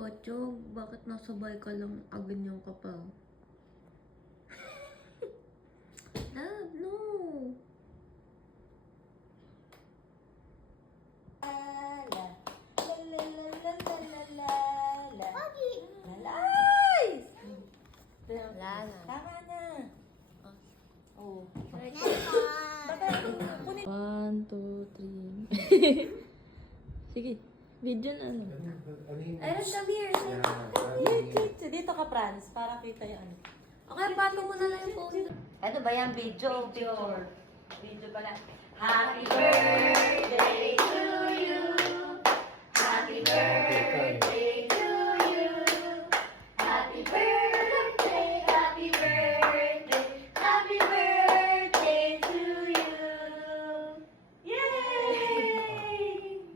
Botchog, bakit nasabay ka lang aganyan ka pa? Love, no! Wala na. Tama na. Oh. One, two, three. Sige, video na ano. Ayun, come here. Dito ka, Franz, para kita yung ano. Okay, pato mo na lang yung phone. Ano ba yan? Video. Picture. Video pala. Happy birthday to you. Happy birthday to you. Happy birthday, happy birthday, happy birthday to you. Yay!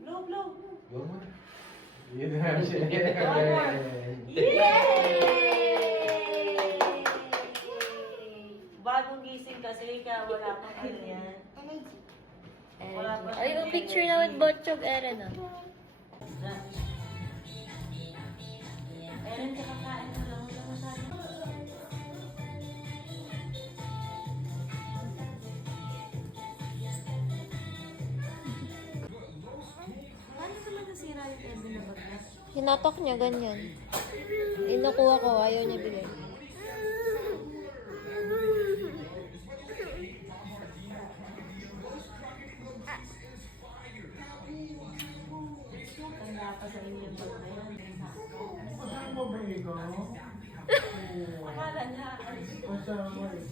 Blow, blow. Yay! Bagong gising kasi kaya wala pang ano yan. Wala pang Ay, yung picture na with Botchog, Eren, ah. Eren, kakakain mo lang. Wala masyado. Paano naman nasira yung Eren na bag? Hinatok niya ganyan. Inukuha ko, ayaw niya bigay. Tanda pa sa inyo yung bag na yan. Ano mo ba ikaw? Akala niya. Kasama ikaw.